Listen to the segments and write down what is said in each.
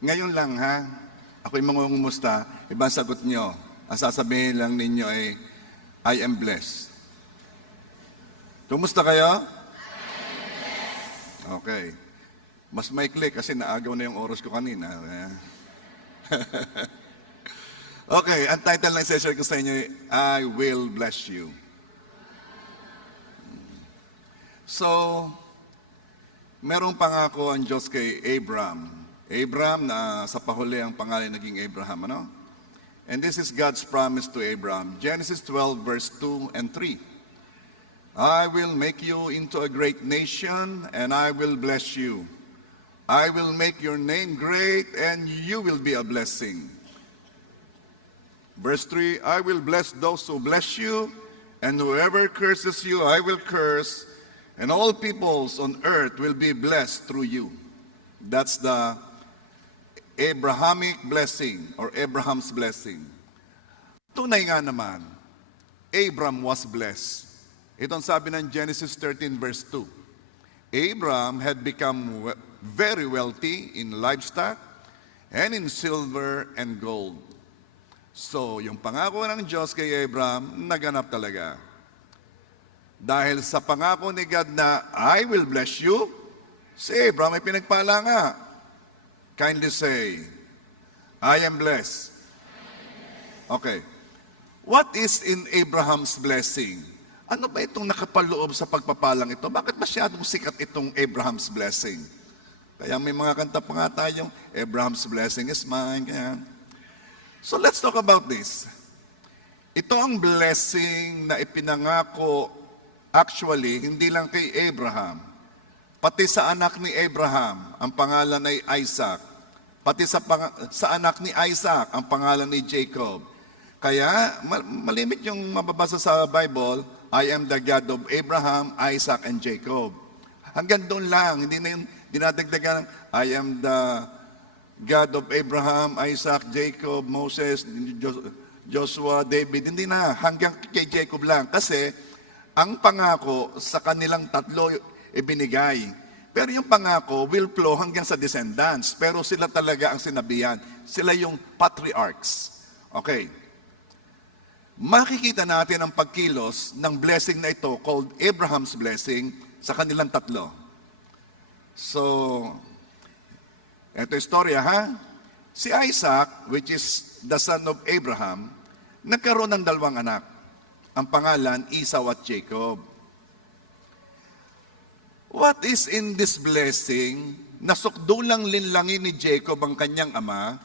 Ngayon lang ha, ako'y mangungumusta, ibang sagot nyo. Ang sasabihin lang ninyo ay, I am blessed. Kumusta kayo? Okay. Mas maikli kasi naagaw na yung oras ko kanina. Okay, ang title ng session ko sa inyo, I will bless you. So, merong pangako ang Diyos kay Abraham. Abraham na sa pahuli ang pangalan naging Abraham, ano? And this is God's promise to Abraham. Genesis 12 verse 2 and 3. I will make you into a great nation and I will bless you. I will make your name great and you will be a blessing. Verse 3, I will bless those who bless you, and whoever curses you I will curse, and all peoples on earth will be blessed through you. That's the Abrahamic blessing or Abraham's blessing. Tunay nga naman, Abram was blessed. Ito ang sabi ng Genesis 13 verse 2. Abraham had become very wealthy in livestock and in silver and gold. So, yung pangako ng Diyos kay Abraham, naganap talaga. Dahil sa pangako ni God na, I will bless you, si Abraham ay pinagpala nga. Kindly say, I am blessed. Okay. What is in Abraham's blessing? Ano ba itong nakapaloob sa pagpapalang ito? Bakit masyadong sikat itong Abraham's blessing? Kaya may mga kanta pa nga tayong, Abraham's blessing is mine. Kaya. So let's talk about this. Ito ang blessing na ipinangako actually, hindi lang kay Abraham, pati sa anak ni Abraham, ang pangalan ay Isaac. Pati sa anak ni Isaac, ang pangalan ni Jacob. Kaya, malimit yung mababasa sa Bible, I am the God of Abraham, Isaac, and Jacob. Hanggang doon lang, hindi na yung dinadagdagan, I am the God of Abraham, Isaac, Jacob, Moses, Joshua, David. Hindi na, hanggang kay Jacob lang. Kasi, ang pangako sa kanilang tatlo ibinigay. Pero yung pangako will flow hanggang sa descendants. Pero sila talaga ang sinabihan. Sila yung patriarchs. Okay. Makikita natin ang pagkilos ng blessing na ito called Abraham's blessing sa kanilang tatlo. So, ito istorya ha. Si Isaac, which is the son of Abraham, nagkaroon ng dalawang anak. Ang pangalan, Esau at Jacob. What is in this blessing? Nasukdulang linlangin ni Jacob ang kanyang ama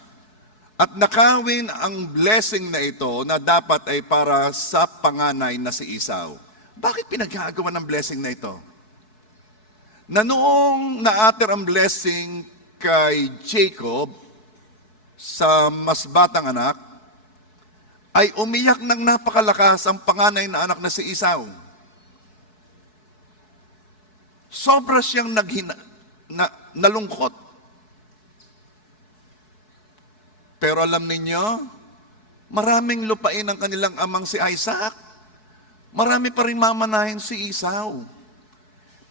at nakawin ang blessing na ito na dapat ay para sa panganay na si Esau. Bakit pinagagawa ng blessing na ito? Na noong naater ang blessing kay Jacob sa mas batang anak, ay umiyak ng napakalakas ang panganay na anak na si Esau. Sobra siyang nalungkot. Pero alam ninyo, maraming lupain ang kanilang amang si Isaac. Marami pa rin mamanahin si Esau.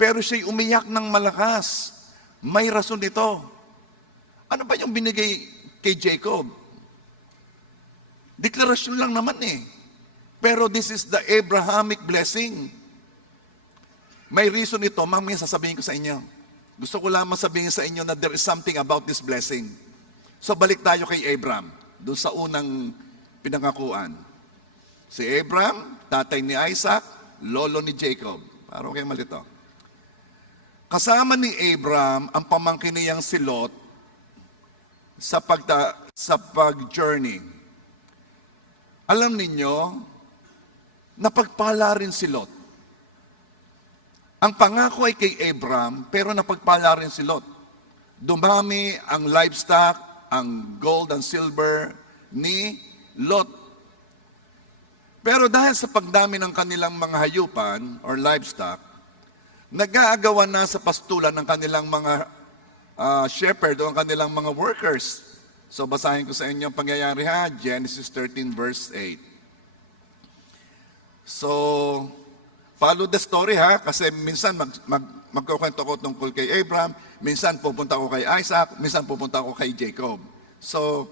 Pero siya'y umiyak ng malakas. May rason dito. Ano ba yung binigay kay Jacob? Deklarasyon lang naman eh. Pero this is the Abrahamic blessing. May reason ito, mamaya sasabihin ko sa inyo. Gusto ko lamang sabihin sa inyo na there is something about this blessing. So balik tayo kay Abraham, doon sa unang pinangakuan. Si Abraham, tatay ni Isaac, lolo ni Jacob. Parang kayo malito. Kasama ni Abraham ang pamangkin niyang si Lot sa pag-journey. Alam ninyo, napagpala rin si Lot. Ang pangako ay kay Abraham, pero napagpala rin si Lot. Dumami ang livestock, ang gold and silver ni Lot. Pero dahil sa pagdami ng kanilang mga hayupan or livestock, nag-aagawan na sa pastulan ng kanilang mga shepherd o ang kanilang mga workers. So basahin ko sa inyo ang pangyayari ha, Genesis 13 verse 8. So, follow the story ha, kasi minsan magkukwento ko tungkol kay Abraham, minsan pupunta ko kay Isaac, minsan pupunta ko kay Jacob. So,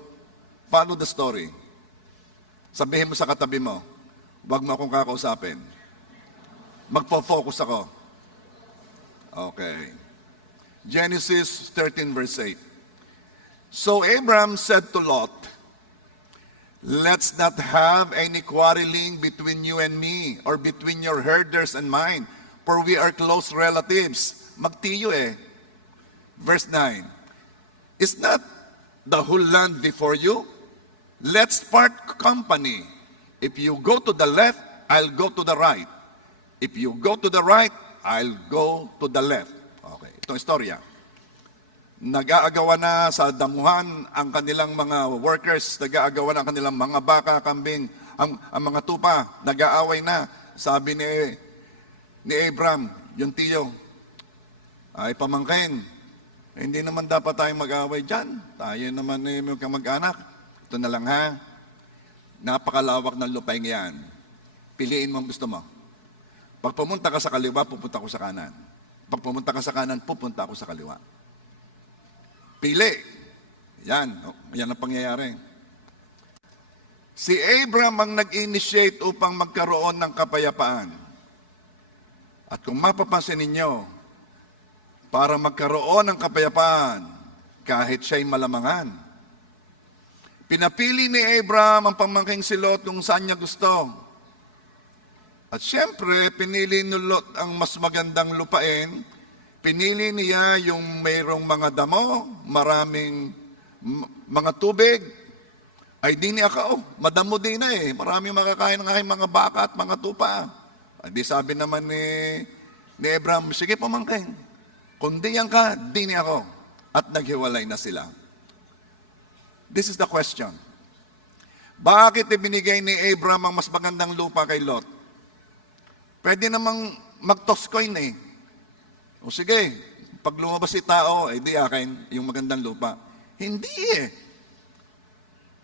follow the story. Sabihin mo sa katabi mo, huwag mo akong kakausapin. Magpo-focus ako. Okay. Genesis 13 verse 8. So Abraham said to Lot, let's not have any quarreling between you and me, or between your herders and mine, for we are close relatives. Magtiyo eh. Verse 9. Is not the whole land before you? Let's part company. If you go to the left, I'll go to the right. If you go to the right, I'll go to the left. Okay, itong istorya. Nag-aagawan na sa damuhan ang kanilang mga workers, nag-aagawan ang kanilang mga baka, kambing, ang mga tupa, nag-aaway na. Sabi ni Abram, yung tiyo, ay pamangkin, hindi naman dapat tayong mag-aaway dyan. Tayo naman mag-anak. Ito na lang ha, napakalawak ng lupain yan. Piliin mo ang gusto mo. Pag pumunta ka sa kaliwa, pupunta ko sa kanan. Pag pumunta ka sa kanan, pupunta ako sa kaliwa. Pili. Yan ang pangyayari. Si Abram ang nag-initiate upang magkaroon ng kapayapaan. At kung mapapansin ninyo, para magkaroon ng kapayapaan, kahit siya'y malamangan, pinapili ni Abram ang pamangking si Lot kung saan niya gusto. At siyempre, pinili ni Lot ang mas magandang lupain. Pinili niya yung mayroong mga damo, maraming mga tubig. Ay di niya madamo din na eh. Maraming makakain ng aking mga baka at mga tupa. Ay di sabi naman ni Abram, sige pamangkin, kung di yan ka, di niya ako. At naghiwalay na sila. This is the question. Bakit ibinigay ni Abram ang mas magandang lupa kay Lot? Pwede namang mag-toss coin eh. O sige, pag lumabas si tao, di akin yung magandang lupa. Hindi eh.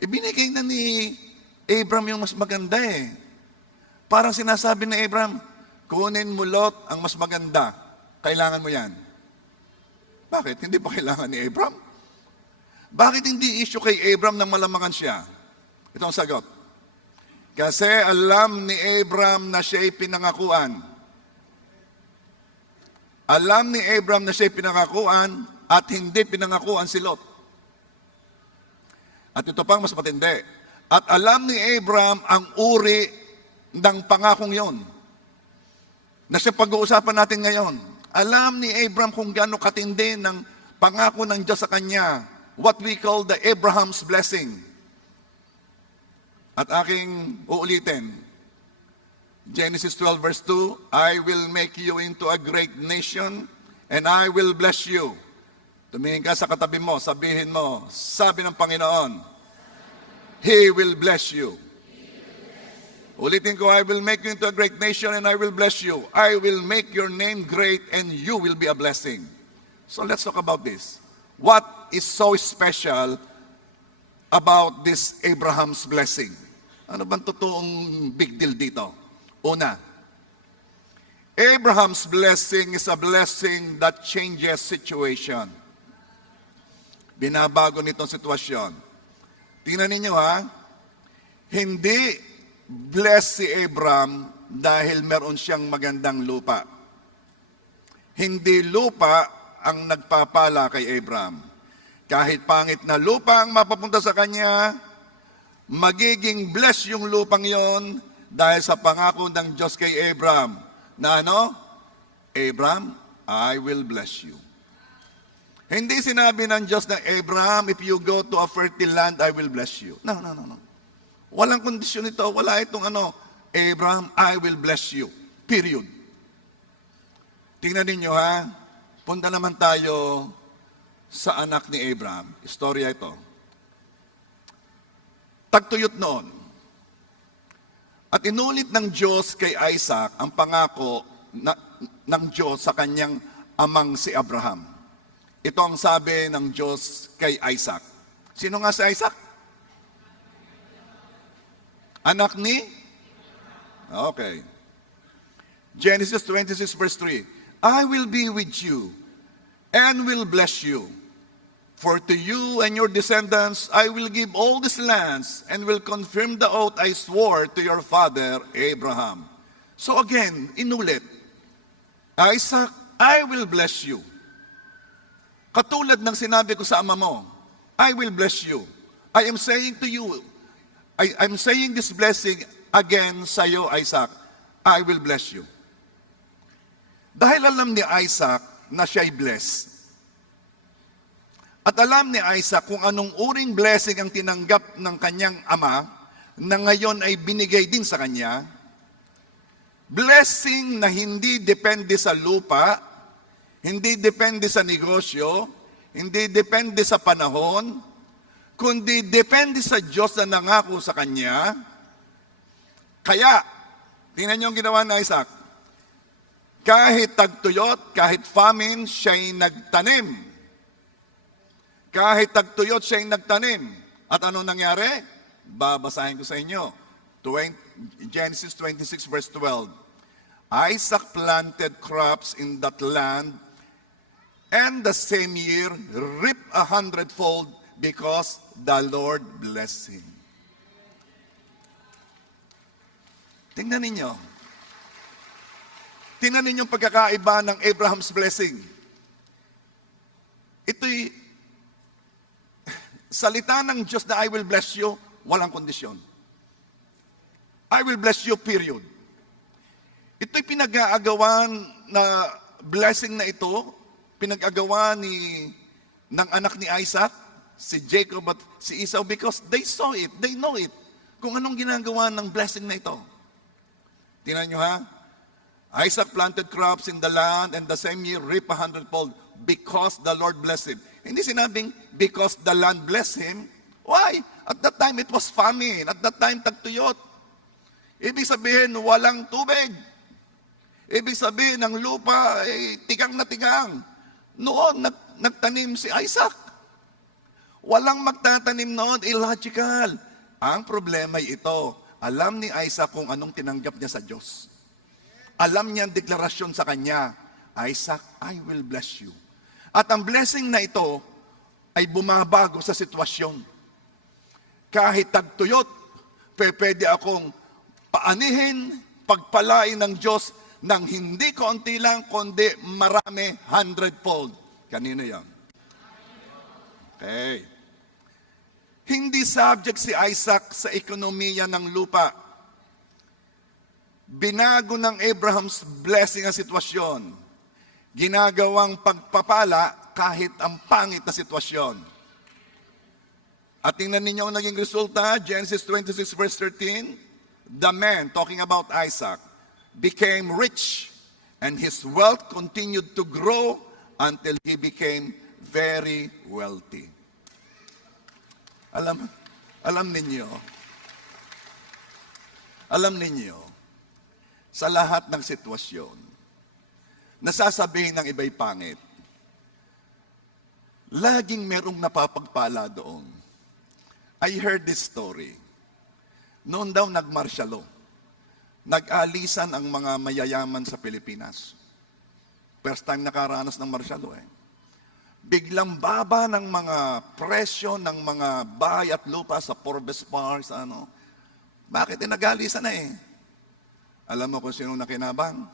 Ibinigay na ni Abram yung mas maganda eh. Parang sinasabi ni Abram, kunin mo Lot ang mas maganda. Kailangan mo yan. Bakit? Hindi pa kailangan ni Abram? Bakit hindi issue kay Abram na malamangan siya? Ito ang sagot. Kasi alam ni Abram na siya'y pinangakuan. Alam ni Abram na siya'y pinangakuan at hindi pinangakuan si Lot. At ito pang mas matindi. At alam ni Abram ang uri ng pangakong yon na siya pag-uusapan natin ngayon. Alam ni Abram kung gaano katindi ng pangako ng Diyos sa kanya, what we call the Abraham's blessing. At aking uulitin, Genesis 12 verse 2, I will make you into a great nation and I will bless you. Tumingin ka sa katabi mo, sabihin mo, sabi ng Panginoon, He will bless you. Ulitin ko, I will make you into a great nation and I will bless you. I will make your name great and you will be a blessing. So let's talk about this. What is so special about this Abraham's blessing? Ano bang totoong big deal dito? Una, Abraham's blessing is a blessing that changes situation. Binabago nitong sitwasyon. Tingnan ninyo ha, hindi bless si Abraham dahil meron siyang magandang lupa. Hindi lupa ang nagpapala kay Abraham. Kahit pangit na lupa ang mapapunta sa kanya, magiging bless yung lupang yon dahil sa pangako ng Diyos kay Abraham. Na ano? Abraham, I will bless you. Hindi sinabi ng Diyos na, Abraham, if you go to a fertile land, I will bless you. No. Walang kondisyon ito. Wala itong Abraham, I will bless you. Period. Tingnan ninyo ha. Punta naman tayo sa anak ni Abraham. Istorya ito. Tagtuyot noon. At inulit ng Diyos kay Isaac ang pangako ng Diyos sa kanyang amang si Abraham. Ito ang sabi ng Diyos kay Isaac. Sino nga si Isaac? Anak ni? Okay. Genesis 26 verse 3. I will be with you and will bless you. For to you and your descendants I will give all these lands and will confirm the oath I swore to your father Abraham. So again, inulit, Isaac, I will bless you. Katulad ng sinabi ko sa ama mo, I will bless you. I am saying to you, I'm saying this blessing again sa iyo, Isaac, I will bless you. Dahil alam ni Isaac na siya'y blessed. At alam ni Isaac kung anong uring blessing ang tinanggap ng kanyang ama na ngayon ay binigay din sa kanya. Blessing na hindi depende sa lupa, hindi depende sa negosyo, hindi depende sa panahon, kundi depende sa Diyos na nangako sa kanya. Kaya, tingnan niyo ang ginawa ni Isaac. Kahit tagtuyot, kahit famine, siya'y nagtanim. Kahit tagtuyot, siya'y nagtanim. At ano nangyari? Babasahin ko sa inyo. Genesis 26 verse 12. Isaac planted crops in that land, and the same year reaped 100-fold because the Lord blessed him. Tingnan ninyo. Tingnan ninyo ang pagkakaiba ng Abraham's blessing. Ito'y salita ng Diyos na I will bless you, walang kondisyon. I will bless you, period. Ito'y pinag-aagawan na blessing na ito, pinag-agawa ng anak ni Isaac, si Jacob at si Esau, because they saw it, they know it, kung anong ginagawa ng blessing na ito. Tingnan nyo ha, Isaac planted crops in the land and the same year reaped 100-fold because the Lord blessed him. Hindi sinabing because the land blessed him. Why? At that time it was famine. At that time tagtuyot. Ibig sabihin walang tubig. Ibig sabihin ang lupa ay tigang na tigang. Noon nagtanim si Isaac. Walang magtatanim noon, illogical. Ang problema ay ito. Alam ni Isaac kung anong tinanggap niya sa Diyos. Alam niya ang deklarasyon sa kanya, Isaac, I will bless you. At ang blessing na ito ay bumabago sa sitwasyon. Kahit tagtuyot, pwede akong paanihin, pagpalain ng Diyos ng hindi konti lang, kundi marami, 100-fold. Kanino yan? Okay. Hindi subject si Isaac sa ekonomiya ng lupa. Binago ng Abraham's blessing ang sitwasyon. Ginagawang pagpapala kahit ang pangit na sitwasyon. At tingnan ninyo ang naging resulta, Genesis 26 verse 13, the man, talking about Isaac, became rich, and his wealth continued to grow until he became very wealthy. Alam ninyo, sa lahat ng sitwasyon, nasasabihin ng iba'y pangit, laging merong napapagpala doon. I heard this story. Noon daw nagmarsyalo. Nag-alisan ang mga mayayaman sa Pilipinas. First time nakaranas ng marsyalo Biglang baba ng mga presyo ng mga bahay at lupa sa Forbes Park, Bakit nag-alisan na Alam mo kung sino nakinabang?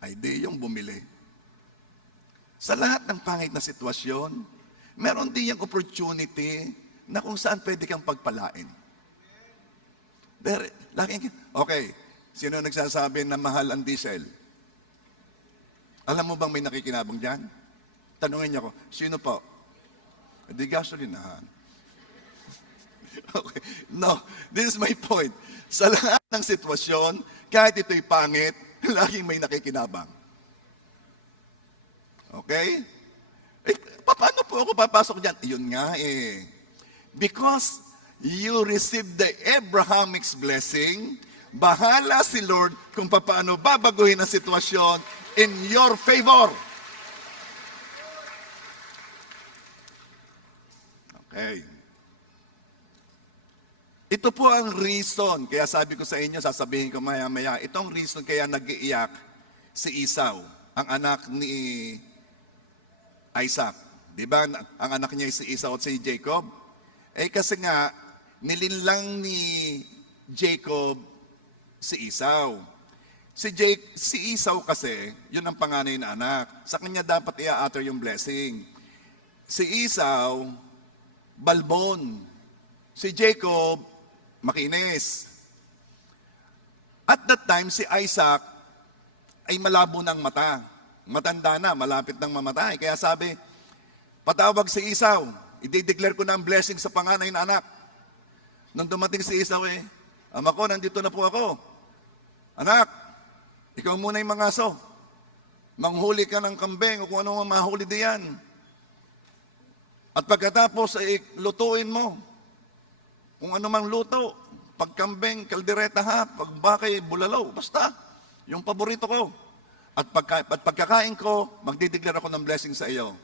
Ay di yung bumili. Sa lahat ng pangit na sitwasyon, meron din yung opportunity na kung saan pwede kang pagpalain. Okay, sino nagsasabi na mahal ang diesel? Alam mo bang may nakikinabang dyan? Tanungin niya ko, sino po? Di gasolinahan. Okay, no, this is my point. Sa lahat ng sitwasyon, kahit ito'y pangit, laging may nakikinabang. Okay? Paano po ako papasok dyan? Yun nga Because you received the Abrahamic blessing, bahala si Lord kung paano babaguhin ang sitwasyon in your favor. Okay. Ito po ang reason, kaya sabi ko sa inyo, sasabihin ko maya-maya, itong reason kaya nag-iiyak si Esau. ang anak ni Isaac. Di ba? Ang anak niya si Esau at si Jacob. Kasi nga, nilinlang ni Jacob si Esau. Si Esau kasi, yun ang panganay na anak. Sa kanya dapat i-utter yung blessing. Si Esau, balbon. Si Jacob, makinis. At that time, si Isaac ay malabo ng mata. Matanda na, malapit ng mamatay. Kaya sabi, patawag si Esau, i-declare ko na ang blessing sa panganay na anak. Nung dumating si Esau ama ko, nandito na po ako. Anak, ikaw muna yung mangaso. Manghuli ka ng kambing o kung ano mang mahuli diyan. At pagkatapos lutuin mo. Kung ano mang luto, pagkambing, kaldereta ha, pagbakay, bulalo, basta. Yung paborito ko. At pagkakain ko, magdideclare ako ng blessing sa iyo.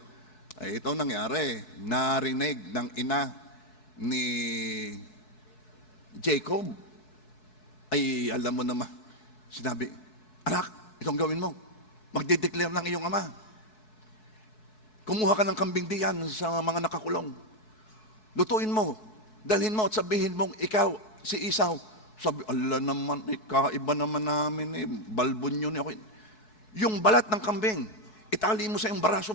Ito nangyari. Narinig ng ina ni Jacob. Alam mo naman. Sinabi, anak, itong gawin mo. Magdideclare ng iyong ama. Kumuha ka ng kambing diyan sa mga nakakulong. Lutuin mo. Dalhin mo at sabihin mong ikaw, si Esau. Sabi, ala naman, kaiba naman namin balbon yun. Yung balat ng kambing, itali mo sa iyong baraso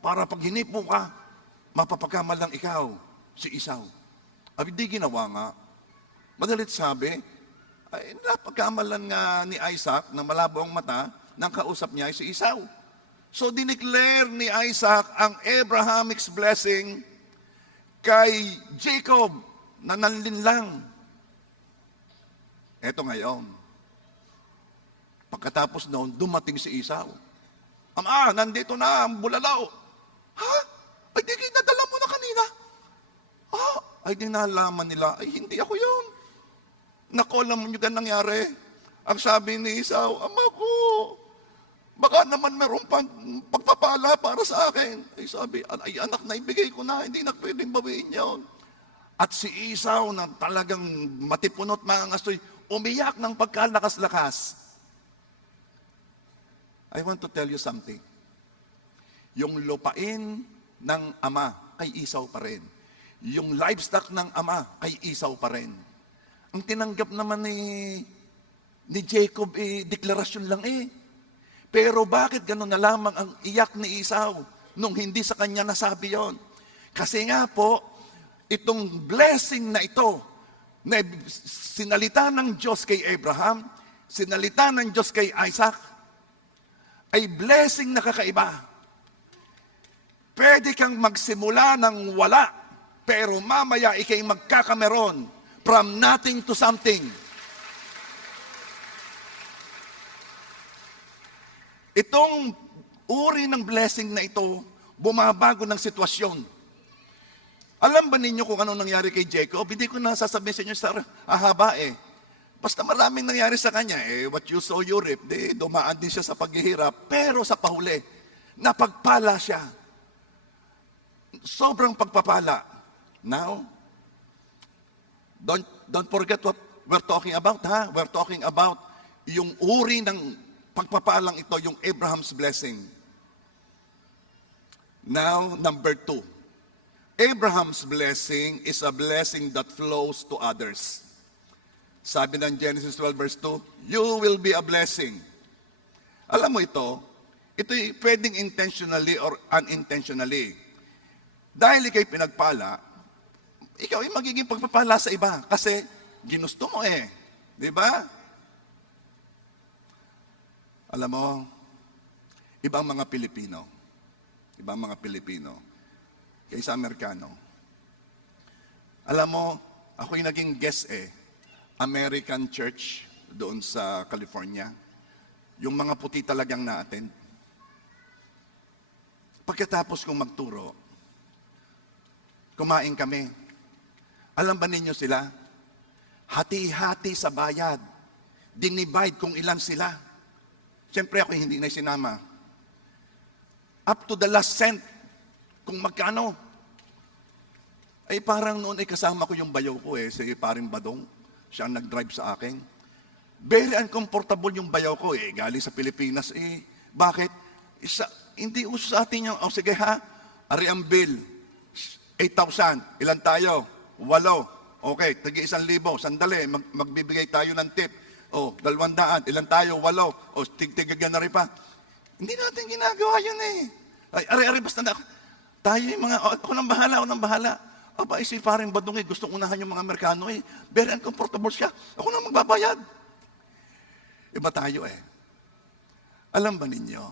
para pag hinipo ka, mapapagamal lang ikaw, si Esau. Di ginawa nga. Madalit sabi, napagkamalan nga ni Isaac na malabo ang mata, nang kausap niya ay si Esau. So dineclare ni Isaac ang Abrahamic blessing kay Jacob na nanlinlang. Eto ngayon, pagkatapos noon, dumating si Esau. Ama, nandito na ang bulalaw. Ha? Di nadala mo na kanina. Di nalaman nila, hindi ako yun. Naku, alam mo nyo ganang nangyari? Ang sabi ni Esau, ama ko, baka naman meron pagpapala para sa akin. Sabi, anak na ibigay ko na, hindi na pwedeng bawiin yun. At si Esau na talagang matipunot maangastoy, umiyak ng pagkalakas-lakas. I want to tell you something. Yung lupain ng ama kay Esau pa rin. Yung livestock ng ama kay Esau pa rin. Ang tinanggap naman ni Jacob, deklarasyon lang Pero bakit gano'n na lamang ang iyak ni Esau nung hindi sa kanya nasabi yon? Kasi nga po, itong blessing na ito, na sinalita ng Diyos kay Abraham, sinalita ng Diyos kay Isaac, ay blessing na kakaiba. Pwede kang magsimula ng wala, pero mamaya ikay magkakameron from nothing to something. Itong uri ng blessing na ito, bumabago ng sitwasyon. Alam ba ninyo kung anong nangyari kay Jacob? Hindi ko na sasabihin sa inyo sa ahaba Basta maraming nangyari sa kanya. What you sow, you reap. Dumaan din siya sa paghihirap. Pero sa pahuli, napagpala siya. Sobrang pagpapala. Now, don't forget what we're talking about, ha? We're talking about yung uri ng pagpapalang ito, yung Abraham's blessing. Now, number 2. Abraham's blessing is a blessing that flows to others. Sabi ng Genesis 12 verse 2, you will be a blessing. Alam mo ito'y pwedeng intentionally or unintentionally. Dahil ikay pinagpala, ikaw ay magiging pagpapala sa iba kasi ginusto mo Di ba? Alam mo, ibang mga Pilipino, kaysa Amerikano. Alam mo, ako'y naging guest American church doon sa California. Yung mga puti talagang na-attend. Pagkatapos kong magturo, kumain kami. Alam ba ninyo sila? Hati-hati sa bayad. Dinivide kung ilan sila. Siyempre ako hindi na sinama. Up to the last cent. Kung magkano. Parang noon kasama ko yung bayaw ko si Paring Badong. Siya ang nag-drive sa akin. Very uncomfortable yung bayaw ko galing sa Pilipinas Bakit? Hindi uso sa atin yung, sige ha, ari ang bill, 8,000, ilan tayo? 8. Okay, tagi 1,000, sandali, magbibigay tayo ng tip. 200, ilan tayo? 8. Tig-tigagan na rin pa. Hindi natin ginagawa yun eh. Ari, basta na. Tayo yung mga, ako nang bahala. Aba, si paring Badong gustong unahan yung mga Amerikano eh. Very uncomfortable siya. Ako nang magbabayad. Iba tayo eh. Alam ba ninyo,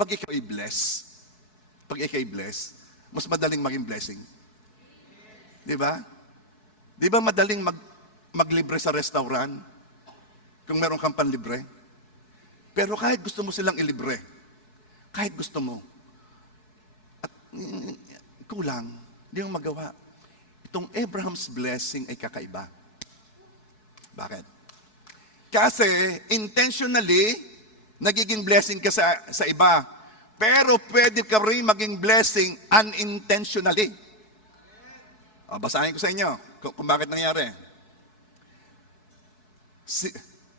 pag ikaw i-bless, mas madaling maging blessing. Di ba? Di ba madaling maglibre sa restaurant kung meron kang panlibre? Pero kahit gusto mo silang ilibre, kahit gusto mo, at kulang, hindi mo magawa. Itong Abraham's blessing ay kakaiba. Bakit? Kasi intentionally, nagiging blessing ka sa iba. Pero pwede ka rin maging blessing unintentionally. Basahin ko sa inyo kung bakit nangyari.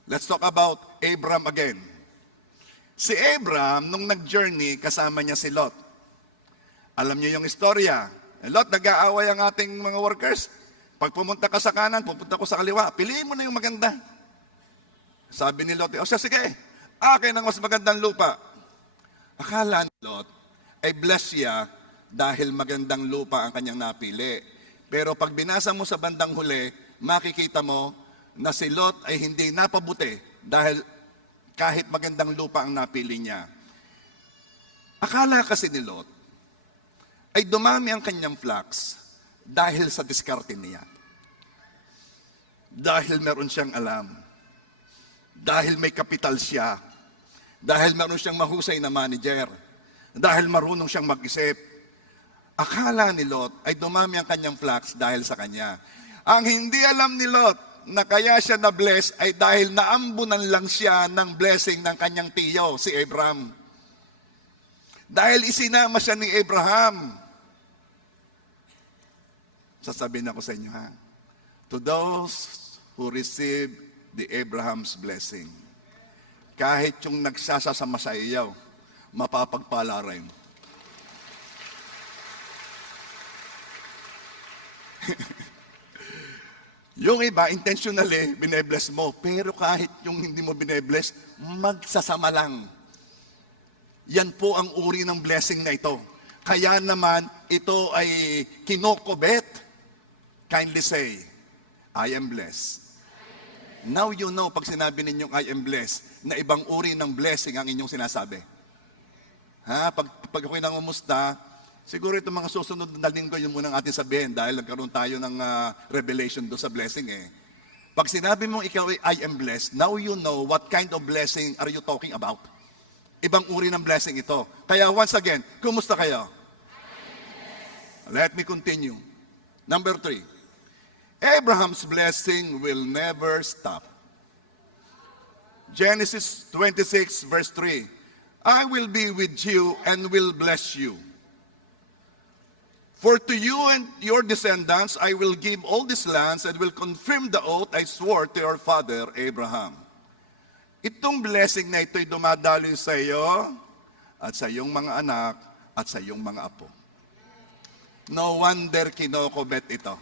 Let's talk about Abraham again. Si Abraham, nung nag-journey, kasama niya si Lot. Alam niyo yung istorya. Lot, nag-aaway ang ating mga workers. Pag pumunta ka sa kanan, pupunta ko sa kaliwa. Piliin mo na yung maganda. Sabi ni Lot, sige, akin ang mas magandang lupa. Akala ni Lot ay bless siya dahil magandang lupa ang kanyang napili. Pero pag binasa mo sa bandang huli, makikita mo na si Lot ay hindi napabuti dahil kahit magandang lupa ang napili niya. Akala kasi ni Lot ay dumami ang kanyang flocks dahil sa diskarte niya. Dahil meron siyang alam. Dahil may kapital siya. Dahil meron siyang mahusay na manager. Dahil marunong siyang mag-isip. Akala ni Lot ay dumami ang kanyang flocks dahil sa kanya. Ang hindi alam ni Lot na kaya siya na-bless ay dahil naambunan lang siya ng blessing ng kanyang tiyo, si Abraham. Dahil isinama siya ni Abraham. Sasabihin ako sa inyo ha. To those who receive the Abraham's blessing, kahit yung nagsasasama sa iyo, mapapagpala rin. Yung iba, intentionally, binebless mo. Pero kahit yung hindi mo binebless, magsasama lang. Yan po ang uri ng blessing na ito. Kaya naman, ito ay kinokobet. Kindly say, I am blessed. Now you know, pag sinabi ninyong I am blessed, na ibang uri ng blessing ang inyong sinasabi. Pag ako'y nangumusta, siguro itong mga susunod na linggo, yun muna ang ating sabihin dahil nagkaroon tayo ng revelation do sa blessing eh. Pag sinabi mo ikaw ay I am blessed, now you know what kind of blessing are you talking about. Ibang uri ng blessing ito. Kaya once again, kumusta kayo? Let me continue. Number 3. Abraham's blessing will never stop. Genesis 26 verse 3. I will be with you and will bless you. For to you and your descendants I will give all these lands and will confirm the oath I swore to your father Abraham. Itong blessing na ito'y dumadaloy sa iyo at sa iyong mga anak at sa iyong mga apo. No wonder kinokobet ito.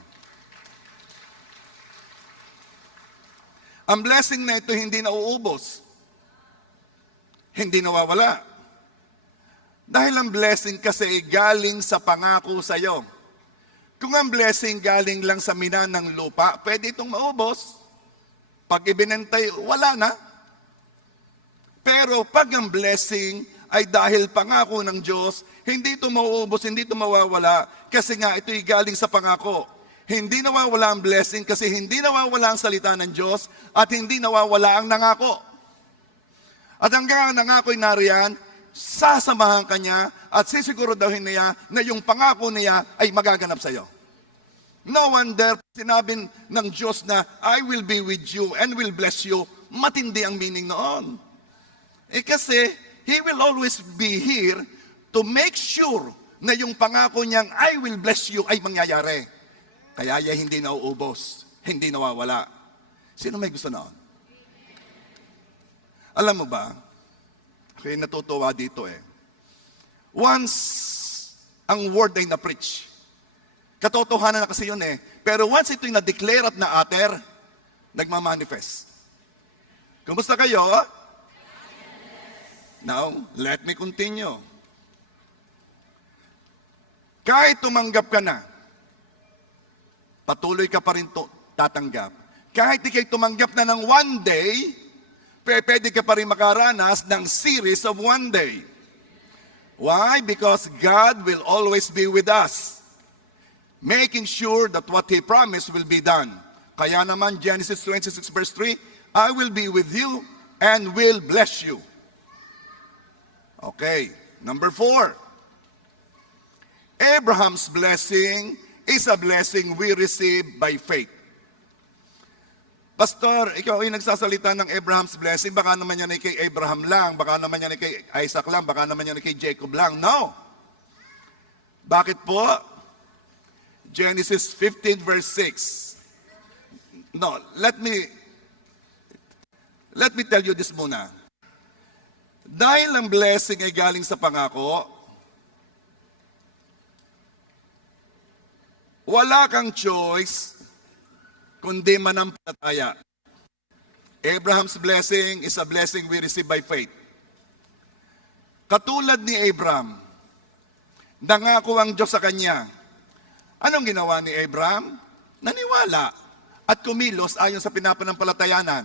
Ang blessing na ito hindi nauubos. Hindi nawawala. Dahil ang blessing kasi ay galing sa pangako sa iyo. Kung ang blessing galing lang sa mina ng lupa, pwede itong maubos. Pag ibinentay, wala na. Pero pag ang blessing ay dahil pangako ng Diyos, hindi ito mauubos, hindi ito mawawala, kasi nga ito'y galing sa pangako. Hindi nawawala ang blessing kasi hindi nawawala ang salita ng Diyos at hindi nawawala ang nangako. At hanggang ang nangako'y nariyan, sasamahan ka niya at sisiguraduhin niya na yung pangako niya ay magaganap sa iyo. No wonder, sinabi ng Diyos na I will be with you and will bless you, matindi ang meaning noon. Kasi He will always be here to make sure na yung pangako niyang I will bless you ay mangyayari. Kaya hindi nauubos, hindi nawawala. Sino may gusto noon? Alam mo ba, Kaya natutuwa dito eh. Once ang word ay na-preach, katotohanan na kasi yun eh. Pero once ito'y na-declare at na-utter, nagmamanifest. Kumusta kayo? Now, let me continue. Kahit tumanggap ka na, patuloy ka pa rin tatanggap. Kahit di kayo tumanggap na ng one day, pwede ka pa rin makaranas ng series of one day. Why? Because God will always be with us, making sure that what He promised will be done. Kaya naman, Genesis 26 verse 3, I will be with you and will bless you. Okay, number 4. Abraham's blessing is a blessing we receive by faith. Pastor, ikaw ay nagsasalita ng Abraham's blessing, baka naman yan ay kay Abraham lang, baka naman yan ay kay Isaac lang, baka naman yan ay kay Jacob lang. No! Bakit po? Genesis 15 verse 6. No, let me tell you this muna. Dahil ang blessing ay galing sa pangako, wala kang choice kundi manampalataya. Abraham's blessing is a blessing we receive by faith. Katulad ni Abraham, nangako ang Diyos sa kanya. Anong ginawa ni Abraham? Naniwala at kumilos ayon sa pinapanampalatayanan.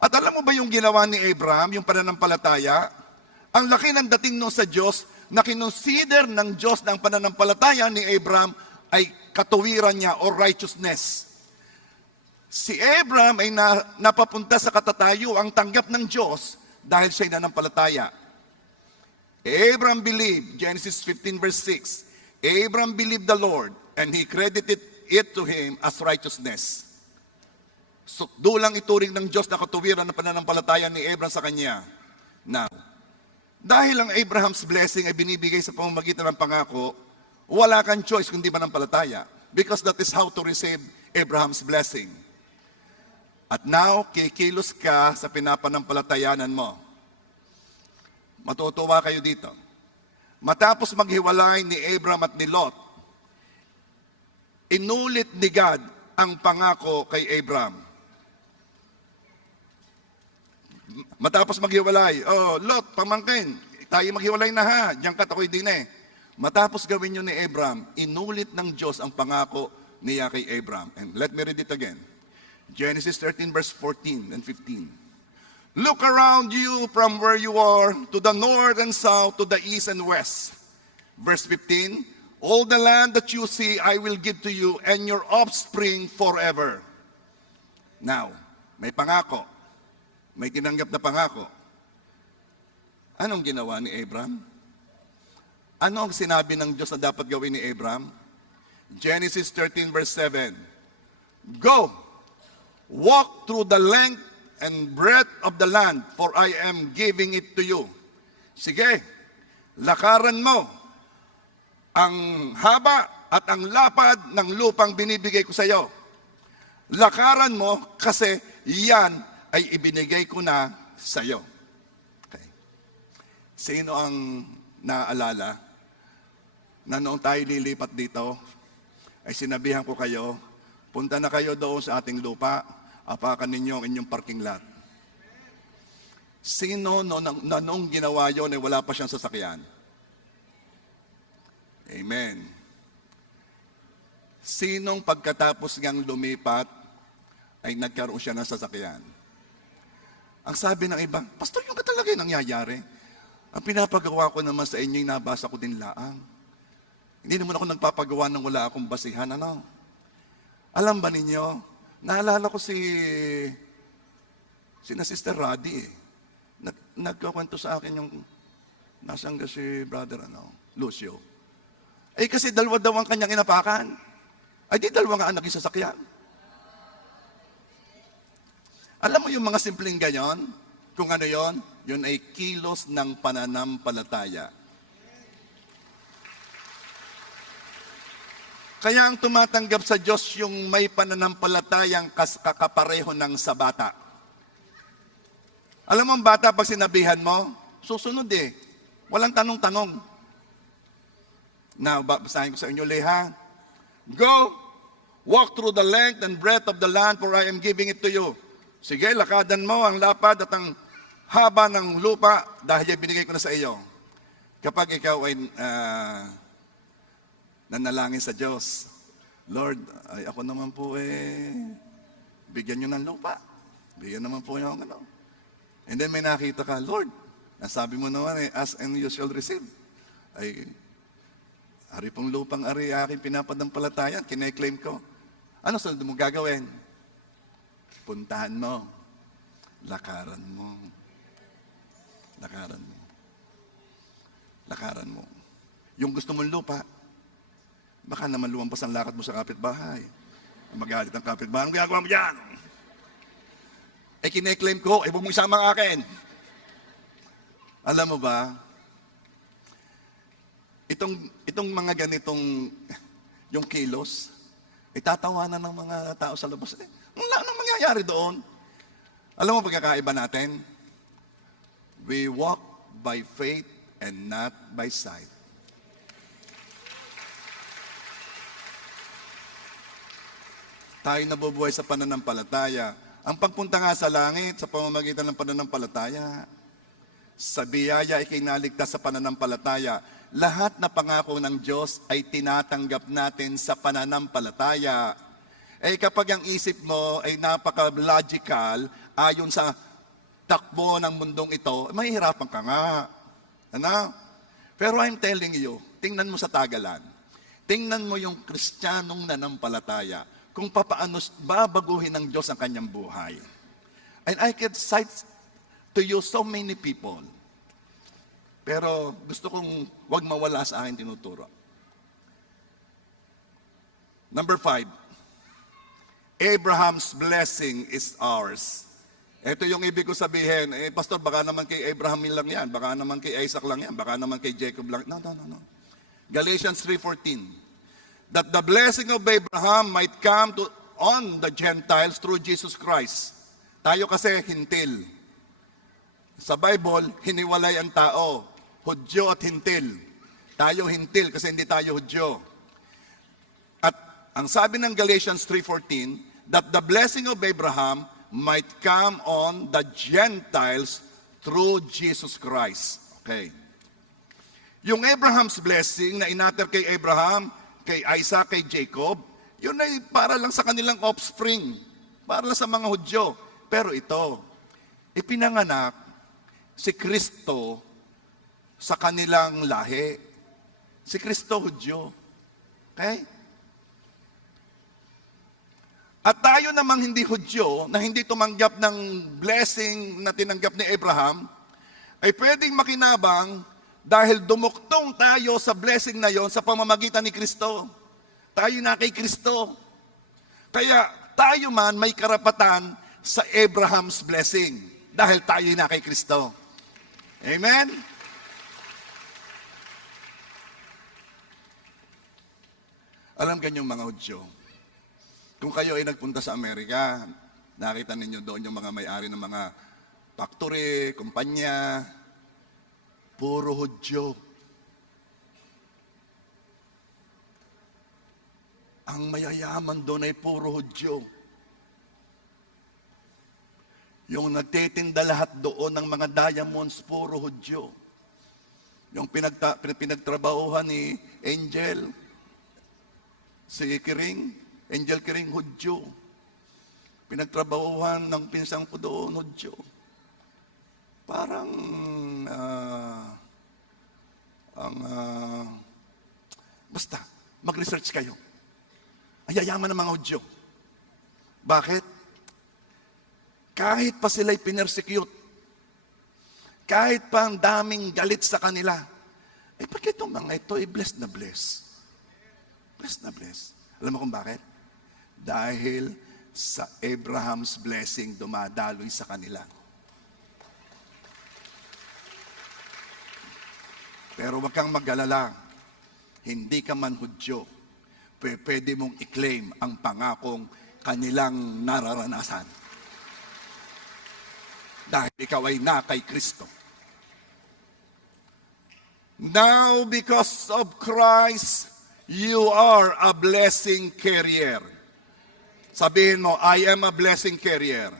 At alam mo ba yung ginawa ni Abraham, yung pananampalataya? Ang laki ng dating no sa Diyos na kinonsider ng Diyos na ang pananampalataya ni Abraham ay katuwiran niya o righteousness. Si Abraham ay napapunta sa katatayo ang tanggap ng Diyos dahil siya'y nanampalataya. Abraham believed, Genesis 15 verse 6, Abraham believed the Lord and he credited it to him as righteousness. So, dulang ituring ng Diyos na katuwiran ng pananampalataya ni Abraham sa kanya. Now, dahil ang Abraham's blessing ay binibigay sa pamamagitan ng pangako, wala kang choice kundi manampalataya. Because that is how to receive Abraham's blessing. At now, kikilos ka sa pinapanampalatayanan mo. Matutuwa kayo dito. Matapos maghiwalay ni Abraham at ni Lot, inulit ni God ang pangako kay Abraham. Matapos maghiwalay, Lot, pamangkin, tayo maghiwalay na ha, diyan ka, ako'y din eh. Matapos gawin yun ni Abraham, inulit ng Diyos ang pangako niya kay Abraham. And let me read it again. Genesis 13 verse 14 and 15. Look around you from where you are, to the north and south, to the east and west. Verse 15, all the land that you see, I will give to you and your offspring forever. Now, may pangako. May tinanggap na pangako. Anong ginawa ni Abraham? Ano ang sinabi ng Diyos na dapat gawin ni Abraham? Genesis 13 verse 7. Go, walk through the length and breadth of the land, for I am giving it to you. Sige, lakaran mo ang haba at ang lapad ng lupang binibigay ko sa iyo. Lakaran mo kasi yan ay ibinigay ko na sa iyo. Okay. Sino ang naaalala na noong tayo lilipat dito, ay sinabihan ko kayo, punta na kayo doon sa ating lupa, apakan ninyo ang inyong parking lot. Sino na noong ginawa yun ay wala pa siyang sasakyan? Amen. Sinong pagkatapos niyang lumipat, ay nagkaroon siya ng sasakyan? Ang sabi ng iba, Pastor, yung ka talaga yung nangyayari. Ang pinapagawa ko naman sa inyo, nabasa ko din laang. Hindi naman ako nagpapagawa ng wala akong basihan. Ano? Alam ba ninyo, naalala ko si na Sister Radi. Nagkakwento sa akin yung, nasaan ka si Brother Lucio. Eh kasi dalawa daw ang kanyang inapakan. Ay di dalawa nga anak yung sasakyan. Alam mo yung mga simpleng ganyan? Kung ano yon? Yun ay kilos ng pananampalataya. Kaya ang tumatanggap sa Diyos yung may pananampalatayang kakapareho ng sa bata. Alam mo ang bata, pag sinabihan mo, susunod eh. Walang tanong-tanong. Now, basahin ko sa inyo, Leha. Go, walk through the length and breadth of the land, for I am giving it to you. Sige, lakadan mo ang lapad at ang haba ng lupa, dahil binigay ko na sa iyo. Kapag ikaw ay nanalangin sa Diyos, Lord, ay ako naman po bigyan nyo ng lupa. Bigyan naman po yung ano. And then may nakita ka, Lord, nasabi mo naman ask and you shall receive. Ay, ari pong lupang ari aking pinapadampalatayan, kine-claim ko. Ano sunod mo gagawin? Puntahan mo. Lakaran mo. Lakaran mo. Lakaran mo. Yung gusto mong lupa, baka naman lumampas ang lakad mo sa kapitbahay. Magalit ang kapitbahay. Anong ginagawa mo dyan? Kine-claim ko, huwag mo isama ang akin. Alam mo ba, itong mga ganitong, yung kilos, itatawanan ng mga tao sa labas. Anong mangyayari doon? Alam mo pagkakaiba natin? We walk by faith and not by sight. Tayo nabubuhay sa pananampalataya. Ang pagpunta nga sa langit sa pamamagitan ng pananampalataya. Sa biyaya ay kinaligtas sa pananampalataya. Lahat na pangako ng Diyos ay tinatanggap natin sa pananampalataya. Kapag ang isip mo ay napaka-logical, ayon sa takbo ng mundong ito, mahihirapan ka nga. Ano? Pero I'm telling you, tingnan mo sa Tagalan. Tingnan mo yung Kristiyanong nanampalataya. Kung papaano babaguhin ng Diyos ang kanyang buhay. And I can cite to you so many people. Pero gusto kong wag mawala sa akin tinuturo. Number 5. Abraham's blessing is ours. Ito yung ibig ko sabihin, Pastor, baka naman kay Abraham lang yan, baka naman kay Isaac lang yan, baka naman kay Jacob lang. No. Galatians 3:14. That the blessing of Abraham might come on the Gentiles through Jesus Christ. Tayo kasi hintil. Sa Bible, hiniwalay ang tao, Hudyo at hintil. Tayo hintil kasi hindi tayo Hudyo. At ang sabi ng Galatians 3:14, that the blessing of Abraham might come on the Gentiles through Jesus Christ. Okay. Yung Abraham's blessing na inater kay Abraham, kay Isaac, kay Jacob, yun ay para lang sa kanilang offspring, para lang sa mga Hudyo. Pero ito, ipinanganak si Kristo sa kanilang lahi. Si Kristo Hudyo. Okay? At tayo namang hindi Hudyo, na hindi tumanggap ng blessing na tinanggap ni Abraham, ay pwedeng makinabang dahil dumuktong tayo sa blessing na yon sa pamamagitan ni Kristo. Tayo na kay Kristo. Kaya tayo man may karapatan sa Abraham's blessing dahil tayo na kay Kristo. Amen? Alam kanyang mga Hudyo, kung kayo ay nagpunta sa Amerika, nakita ninyo doon yung mga may-ari ng mga factory, kumpanya, puro Hudyo. Ang mayayaman doon ay puro Hudyo. Yung nagtitinda lahat doon ng mga diamonds, puro Hudyo. Yung pinagtrabahuhan ni Angel, si Kiring, Angel Kiring, Hudyo. Pinagtrabahuhan ng pinsang ko doon, Hudyo. Parang basta, mag-research kayo. Ang yayaman ng mga Hudyo. Bakit? Kahit pa sila'y pinersecute, kahit pa ang daming galit sa kanila, bakit itong mga ito ay blessed na blessed? Blessed na blessed. Alam mo kung bakit? Dahil sa Abraham's blessing dumadaloy sa kanila. Pero wag kang mag-alala, hindi ka man Hudyo, pwede mong i-claim ang pangakong kanilang nararanasan. dahil ikaw ay na kay Kristo. Now, because of Christ, you are a blessing carrier. Sabihin mo, I am a blessing carrier.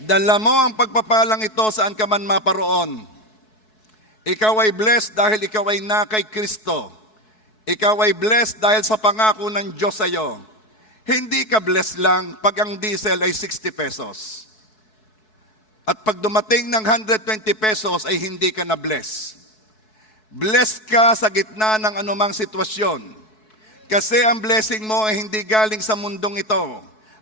Dala mo ang pagpapalang ito saan ka man maparoon. Ikaw ay blessed dahil ikaw ay na kay Kristo. Ikaw ay blessed dahil sa pangako ng Diyos sa iyo. Hindi ka blessed lang pag ang diesel ay 60 pesos. At pag dumating ng 120 pesos ay hindi ka na blessed. Blessed ka sa gitna ng anumang sitwasyon. Kasi ang blessing mo ay hindi galing sa mundong ito.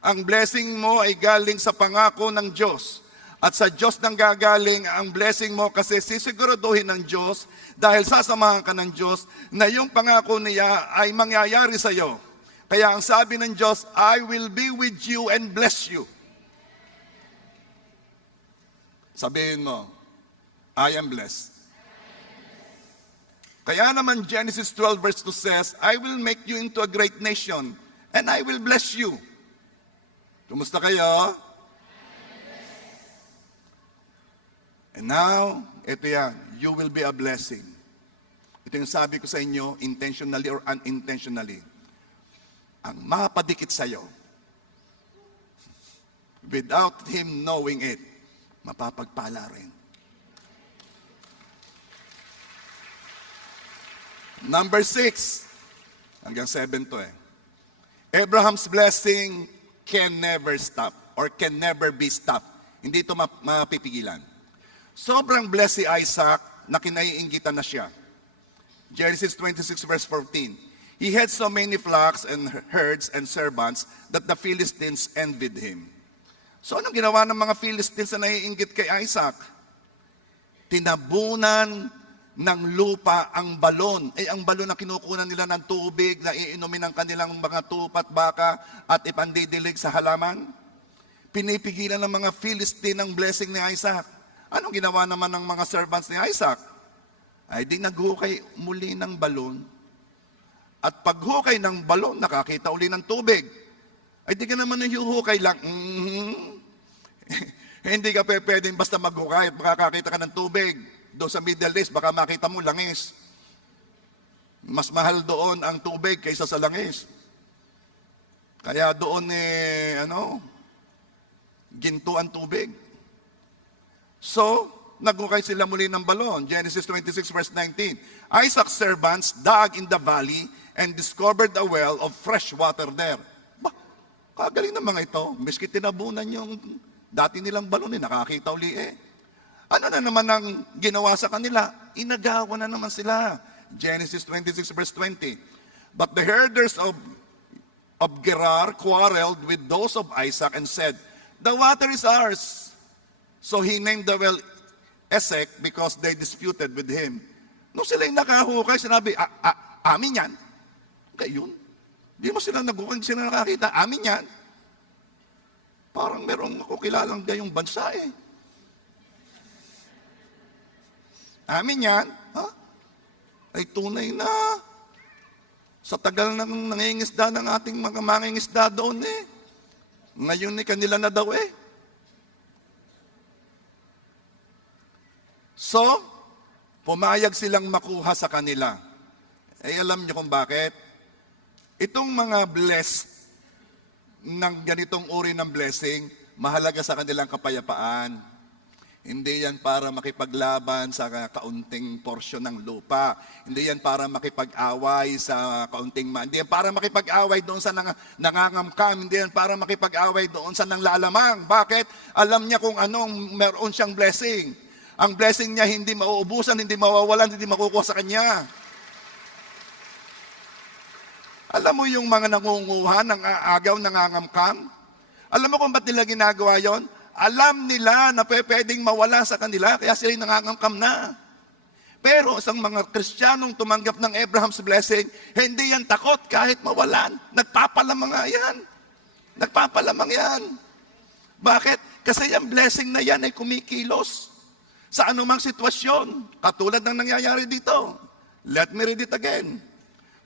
Ang blessing mo ay galing sa pangako ng Diyos. At sa Diyos nang gagaling ang blessing mo kasi sisiguraduhin ng Diyos dahil sasamahan ka ng Diyos na yung pangako niya ay mangyayari sa iyo. Kaya ang sabi ng Diyos, I will be with you and bless you. Sabihin mo, I am blessed. Kaya naman Genesis 12 verse 2 says, I will make you into a great nation and I will bless you. Kumusta kayo? And now, ito yan, you will be a blessing. Ito yung sabi ko sa inyo, intentionally or unintentionally. Ang mapadikit sa'yo, without him knowing it, mapapagpala rin. Number 6, hanggang 7 to eh. Abraham's blessing can never stop or can never be stopped. Hindi ito mapipigilan. Sobrang blessed si Isaac na kinaiinggitan na siya. Genesis 26 verse 14. He had so many flocks and herds and servants that the Philistines envied him. So anong ginawa ng mga Philistines na naiinggit kay Isaac? Tinabunan ng lupa ang balon. Ang balon na kinukunan nila ng tubig, na iinumin ng kanilang mga tupat baka at ipandidilig sa halaman. Pinipigilan ng mga Philistine ang blessing ni Isaac. Anong ginawa naman ng mga servants ni Isaac? Ay di naghukay muli ng balon. At paghukay ng balon, nakakita uli ng tubig. Ay di ka naman nahuhukay lang. Hindi ka pwedeng basta maghukay at makakakita ka ng tubig. Doon sa Middle East, baka makita mo langis. Mas mahal doon ang tubig kaysa sa langis. Kaya doon ginto ang tubig. So, naghukay sila muli ng balon. Genesis 26 verse 19. Isaac's servants dug in the valley and discovered a well of fresh water there. Bah, kagaling ng mga ito. Miski tinabunan yung dati nilang balon, nakakita uli eh. Ano na naman ang ginawa sa kanila? Inagawa na naman sila. Genesis 26 verse 20. But the herders of Gerar quarreled with those of Isaac and said, the water is ours. So he named the well Esek because they disputed with him. Nung sila yung nakahukay, sinabi, amin yan. Kaya yun. Di mo sila naghukay, sila nakakita, amin yan. Parang merong ako kilalang gayong bansa eh. Amin yan, ha? Ay tunay na. Sa tagal ng nangingisda ng ating mga mangingisda doon eh. Ngayon eh, kanila na daw eh. So, pumayag silang makuha sa kanila. Eh alam niyo kung bakit? Itong mga blessed ng ganitong uri ng blessing, mahalaga sa kanilang kapayapaan. Hindi yan para makipaglaban sa kaunting porsyon ng lupa. Hindi yan para makipag-away sa kaunting Hindi yan para makipag-away doon sa nangangamkam. Hindi yan para makipag-away doon sa nanglalamang. Bakit? Alam niya kung anong meron siyang blessing. Ang blessing niya hindi mauubusan, hindi mawawalan, hindi makukuha sa kanya. Alam mo yung mga nangunguha ng agaw, nangangamkam? Alam mo kung ba't nila ginagawa yon? Alam nila na pwedeng mawala sa kanila, kaya sila nangangamkam na. Pero isang mga Kristiyanong tumanggap ng Abraham's blessing, hindi yan takot kahit mawalan. Nagpapalamang nga yan. Nagpapalamang yan. Bakit? Kasi yung blessing na yan ay kumikilos sa anumang sitwasyon. Katulad ng nangyayari dito. Let me read it again.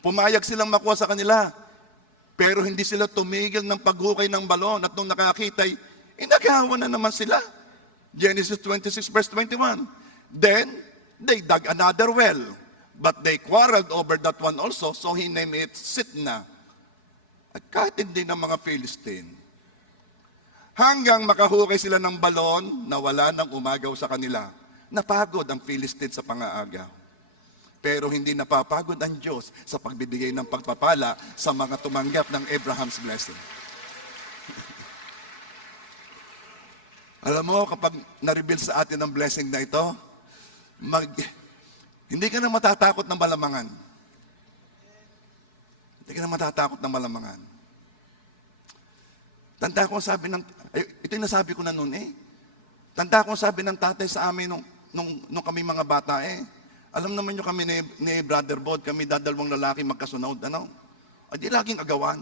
Pumayag silang makuha sa kanila, pero hindi sila tumigil ng paghukay ng balon at nung nakakitay, inagawa na naman sila. Genesis 26 verse 21. Then they dug another well, but they quarreled over that one also, so he named it Sitna. At kahit hindi ng mga Philistine, hanggang makahukay sila ng balon na wala nang umagaw sa kanila. Napagod ang Philistine sa pangaagaw. Pero hindi napapagod ang Diyos sa pagbibigay ng pagpapala sa mga tumanggap ng Abraham's blessing. Alam mo, kapag na-reveal sa atin ang blessing na ito, hindi ka na matatakot ng malamangan. Hindi ka na matatakot ng malamangan. Tanda ko sabi ng, ito yung nasabi ko na noon Tanda ko sabi ng tatay sa amin nung kami mga bata Alam naman nyo kami ni Brother Bod, kami dadalawang lalaki magkasunod, di laging agawan.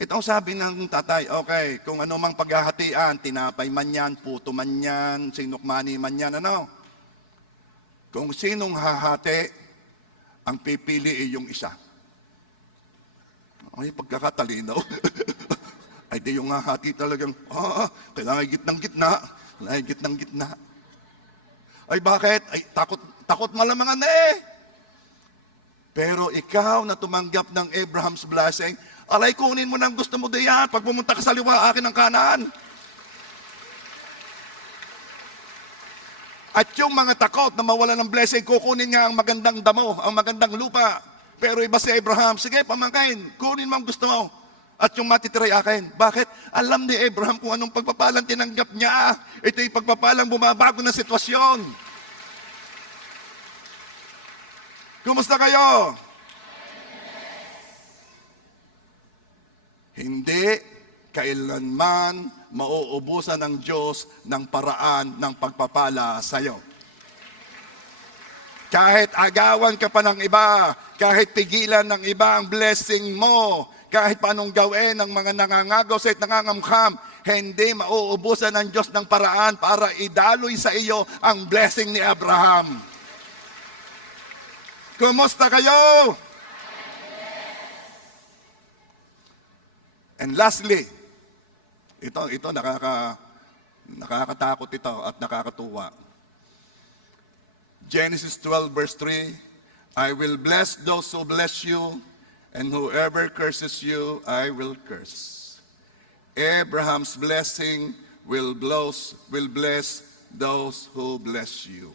Ito ang sabi ng tatay, okay, kung ano mang paghahatian, tinapay man yan, puto man yan, sinukmani man yan, kung sinong hahati, ang pipili ay yung isa. Ay, pagkakatalinaw. Ay, di yung hahati talagang, kailangan gitnang-gitna. Kailangan gitnang-gitna. Ay, bakit? Ay, takot malamangan Pero ikaw na tumanggap ng Abraham's blessing, alay, kunin mo nang gusto mo diyan. Pag pumunta ka sa liwa, akin ang kanan. At yung mga takot na mawala ng blessing, kukunin nga ang magandang damo, ang magandang lupa. Pero iba si Abraham, sige, pamangkin, kunin mo ang gusto mo. At yung matitiray akin. Bakit? Alam ni Abraham kung anong pagpapalang tinanggap niya. Ito yung pagpapalang bumabago ng sitwasyon. Kumusta kayo? Hindi kailanman mauubusan ng Diyos ng paraan ng pagpapala sa iyo. Kahit agawan ka pa ng iba, kahit pigilan ng iba ang blessing mo, kahit paanong gawin ng mga nangangagaw sa nangangamkham, hindi mauubusan ng Diyos ng paraan para idaloy sa iyo ang blessing ni Abraham. Kumusta kayo? And lastly, ito nakakatakot ito at nakakatuwa. Genesis 12 verse 3, I will bless those who bless you, and whoever curses you, I will curse. Abraham's blessing will bless those who bless you.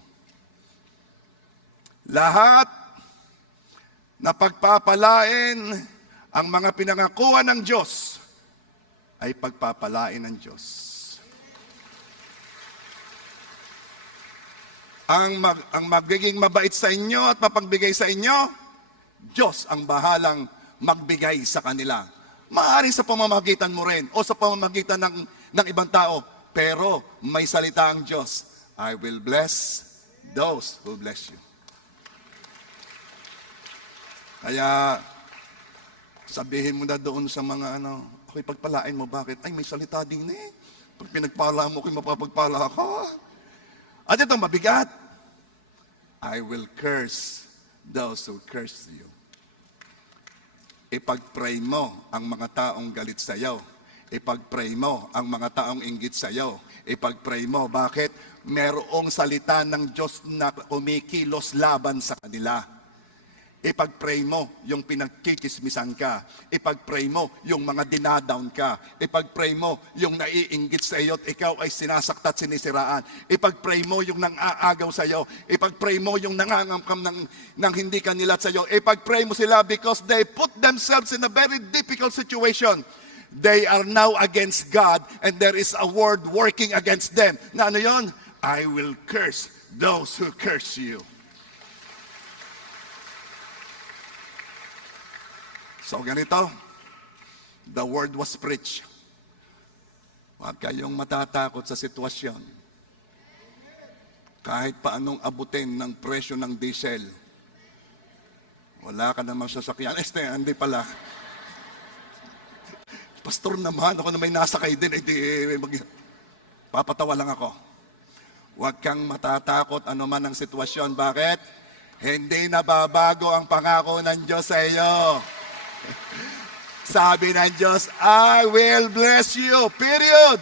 Lahat na pagpapalain ang mga pinangakuan ng Diyos ay pagpapalain ng Diyos. Ang magiging mabait sa inyo at mapagbigay sa inyo, Diyos ang bahalang magbigay sa kanila. Maaaring sa pamamagitan mo rin o sa pamamagitan ng ibang tao, pero may salita ang Diyos, I will bless those who bless you. Kaya, sabihin mo na doon sa mga okay, pagpalain mo, bakit? Ay, may salita din Pag pinagpala mo, mapapagpala ka. At ito, mabigat. I will curse those who curse you. Ipag-pray mo ang mga taong galit sa iyo. Ipag-pray mo ang mga taong inggit sa iyo. Ipag-pray mo, bakit? Merong salita ng Diyos na kumikilos laban sa kanila. Ipag-pray mo yung pinagkikismisan ka. Ipag-pray mo yung mga dinadown ka. Ipag-pray mo yung naiinggit sa iyo at ikaw ay sinasakta at sinisiraan. Ipag-pray mo yung nang-aagaw sa iyo. Ipag-pray mo yung nangangamkam ng hindi kanila sa iyo. Ipag-pray mo sila because they put themselves in a very difficult situation. They are now against God and there is a word working against them. Na ano yun? I will curse those who curse you. So ganito, the word was preached. Huwag kayong matatakot sa sitwasyon. Kahit paanong abutin ng presyo ng diesel, wala ka namang sasakyan. Hindi pala. Pastor naman, ako na may nasakay din. Papatawa lang ako. Huwag kang matatakot anuman ang sitwasyon. Bakit? Hindi nababago ang pangako ng Diyos sa iyo. Sabi ng Diyos, I will bless you. Period.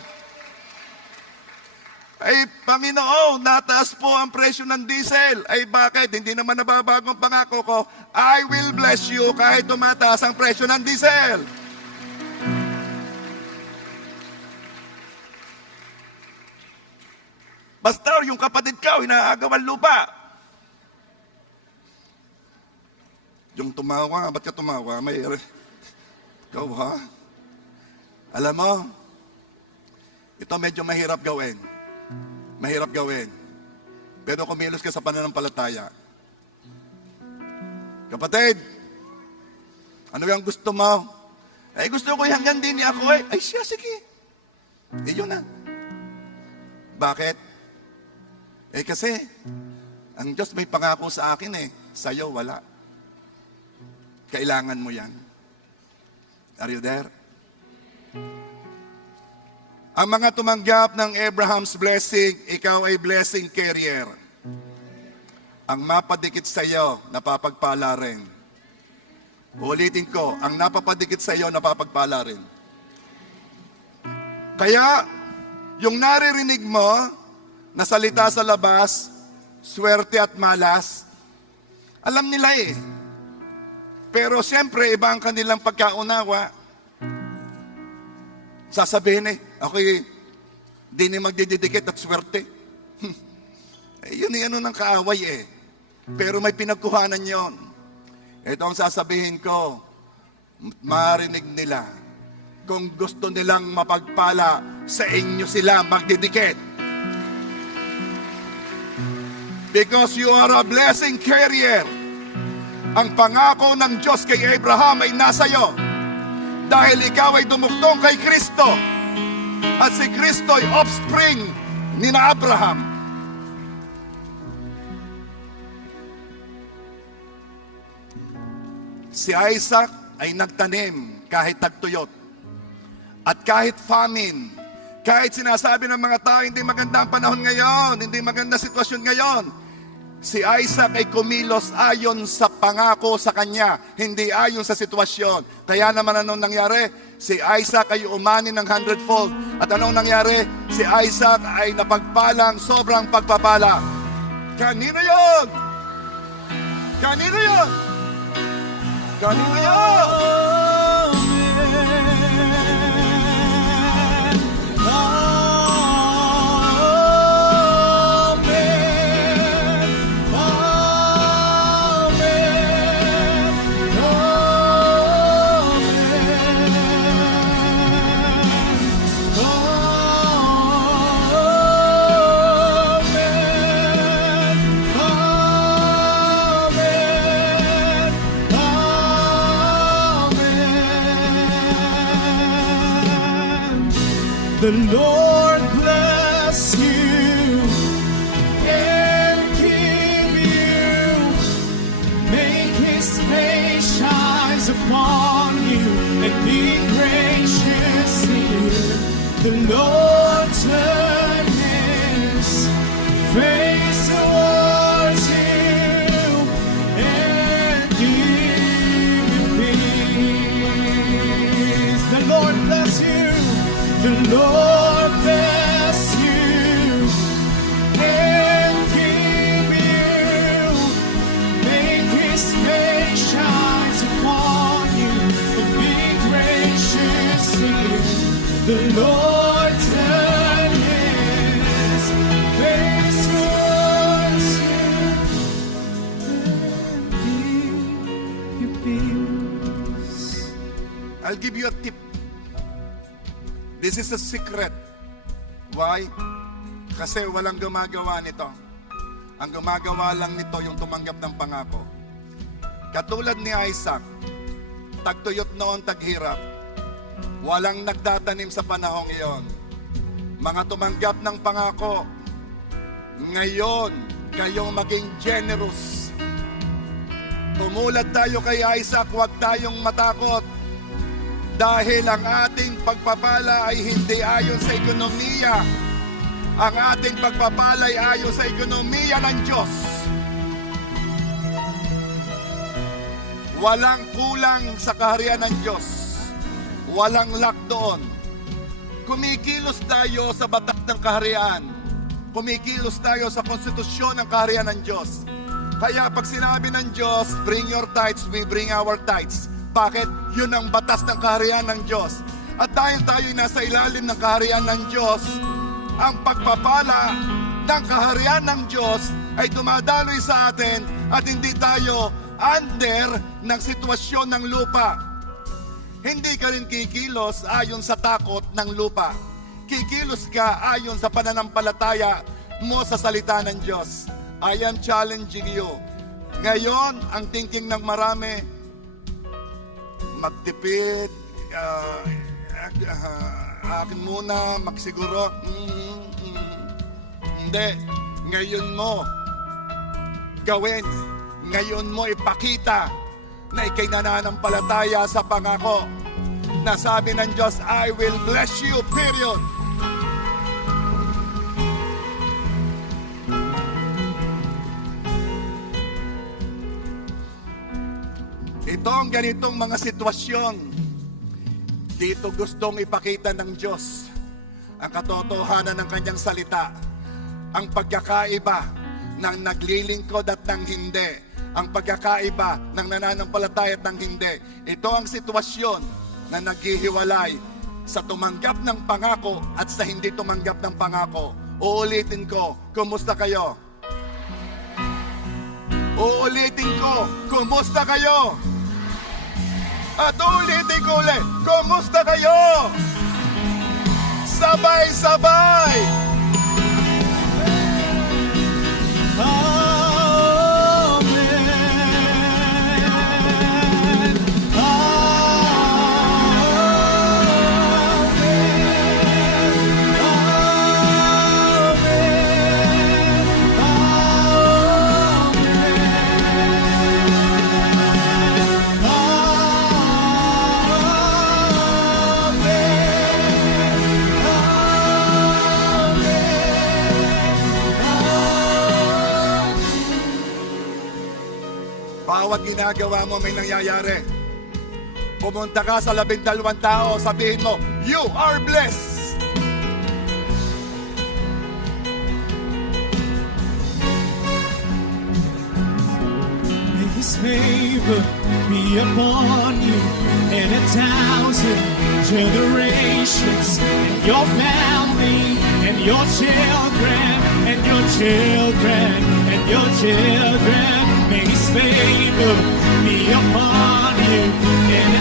Ay, Panginoon, nataas po ang presyo ng diesel. Ay, bakit? Hindi naman nababago ang pangako ko. I will bless you kahit tumataas ang presyo ng diesel. Basta yung kapatid ka, inaagawan lupa. Yung tumawa, ba't ka tumawa? Ikaw ha? Alam mo, ito medyo mahirap gawin. Mahirap gawin. Pero kumilos ka sa pananampalataya. Kapatid, ano yung gusto mo? Ay, gusto ko hanggang din niya ako eh. Ay, siya, sige. Yun na. Bakit? Kasi, ang Diyos may pangako sa akin eh. Sa'yo, wala. Kailangan mo yan. Are you there? Ang mga tumanggap ng Abraham's blessing, ikaw ay blessing carrier. Ang mapadikit sa iyo, napapagpala rin. Ulitin ko, ang napapadikit sa iyo, napapagpala rin. Kaya, yung naririnig mo, na salita sa labas, swerte at malas, alam nila eh. Pero siyempre, iba ang kanilang pagkaunawa. Sasabihin eh, ako'y di ni magdidikit at swerte. Yun yung ano ng kaaway eh. Pero may pinagkuhanan yon. Ito ang sasabihin ko, marinig nila. Kung gusto nilang mapagpala, sa inyo sila magdidikit. Because you are a blessing carrier. Ang pangako ng Diyos kay Abraham ay nasa iyo. Dahil ikaw ay dumugtong kay Kristo. At si Kristo ay offspring ni na Abraham. Si Isaac ay nagtanim kahit tagtuyot. At kahit famine, kahit sinasabi ng mga tao, hindi maganda ang panahon ngayon, hindi maganda sitwasyon ngayon, si Isaac ay kumilos ayon sa pangako sa kanya, hindi ayon sa sitwasyon. Kaya naman anong nangyari? Si Isaac ay umani ng 100-fold. At anong nangyari? Si Isaac ay napagpalang sobrang pagpapala. Kanino yun? Kanino yun? Kanino yun? The Lord bless you and keep you. Make His face shine upon you and be gracious to you. The Lord turn His face towards you and give you peace. The Lord bless you. The Lord bless you and keep you. Make His face shine upon you and be gracious to you. The Lord turn His face towards you and give you peace. I'll give you a tip. This is a secret. Why? Kasi walang gumagawa nito. Ang gumagawa lang nito yung tumanggap ng pangako. Katulad ni Isaac, tagtuyot noon, taghirap. Walang nagtatanim sa panahong iyon. Mga tumanggap ng pangako, ngayon, kayong maging generous. Tumulad tayo kay Isaac, huwag tayong matakot. Dahil ang ating pagpapala ay hindi ayon sa ekonomiya. Ang ating pagpapala ay ayon sa ekonomiya ng Diyos. Walang kulang sa kaharian ng Diyos. Walang lack doon. Kumikilos tayo sa batas ng kaharian. kumikilos tayo sa konstitusyon ng kaharian ng Diyos. Kaya pag sinabi ng Diyos, bring your tithes, we bring our tithes. Bakit? Yun ang batas ng kaharian ng Diyos. At dahil tayo nasa ilalim ng kaharian ng Diyos, ang pagpapala ng kaharian ng Diyos ay dumadaloy sa atin at hindi tayo under ng sitwasyon ng lupa. Hindi ka rin kikilos ayon sa takot ng lupa. Kikilos ka ayon sa pananampalataya mo sa salita ng Diyos. I am challenging you. Ngayon, ang thinking ng marami, magtipid, akin muna, magsiguro. Hindi. Ngayon mo gawin. Ngayon mo ipakita na ikay nananampalataya sa pangako na sabi ng Diyos, I will bless you, period. Ito ang ganitong mga sitwasyon. Dito gustong ipakita ng Diyos ang katotohanan ng kanyang salita. Ang pagkakaiba ng naglilingkod at ng hindi. Ang pagkakaiba ng nananampalataya at ng hindi. Ito ang sitwasyon na naghihiwalay sa tumanggap ng pangako at sa hindi tumanggap ng pangako. Uulitin ko, kumusta kayo? Uulitin ko, kumusta kayo? At uulitin ko ulit, kumusta kayo? Sabay-sabay! Bawat ginagawa mo may nangyayari. Pumunta ka sa 12 tao, sabihin mo, you are blessed. May His favor be upon you and 1,000 generations, and your family, and your children, and your children, and your children. May His favor be upon you and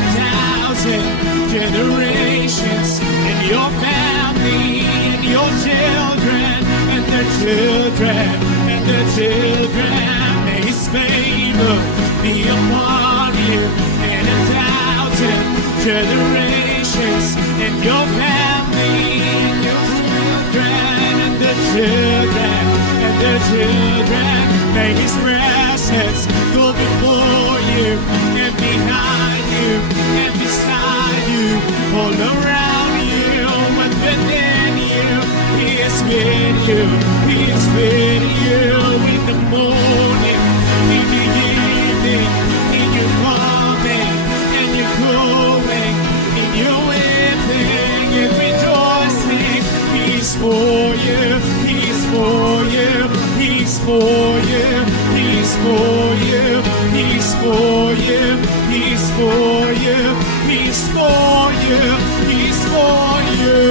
1,000 generations, and your family, and your children, and their children, and their children. May His favor be upon you and 1,000 generations, and your family, and your children, and their children, and their children. May His presence go before you and behind you and beside you, all around you and within you. He is with you, He is with you in the morning, in the evening, in your coming and your going, in your weeping and rejoicing. He's for you, He's for you, He's for you, He's for you, He's for you, He's for you, He's for you, He's for you.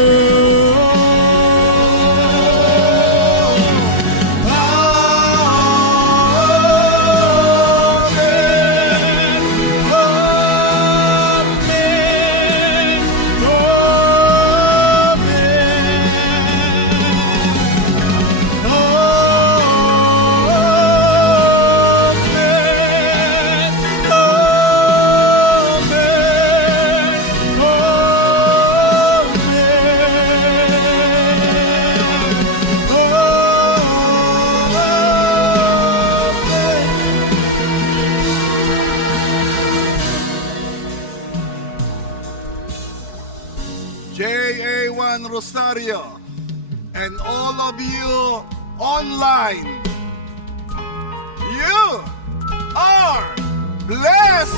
J.A. Rosario and all of you online, you are blessed.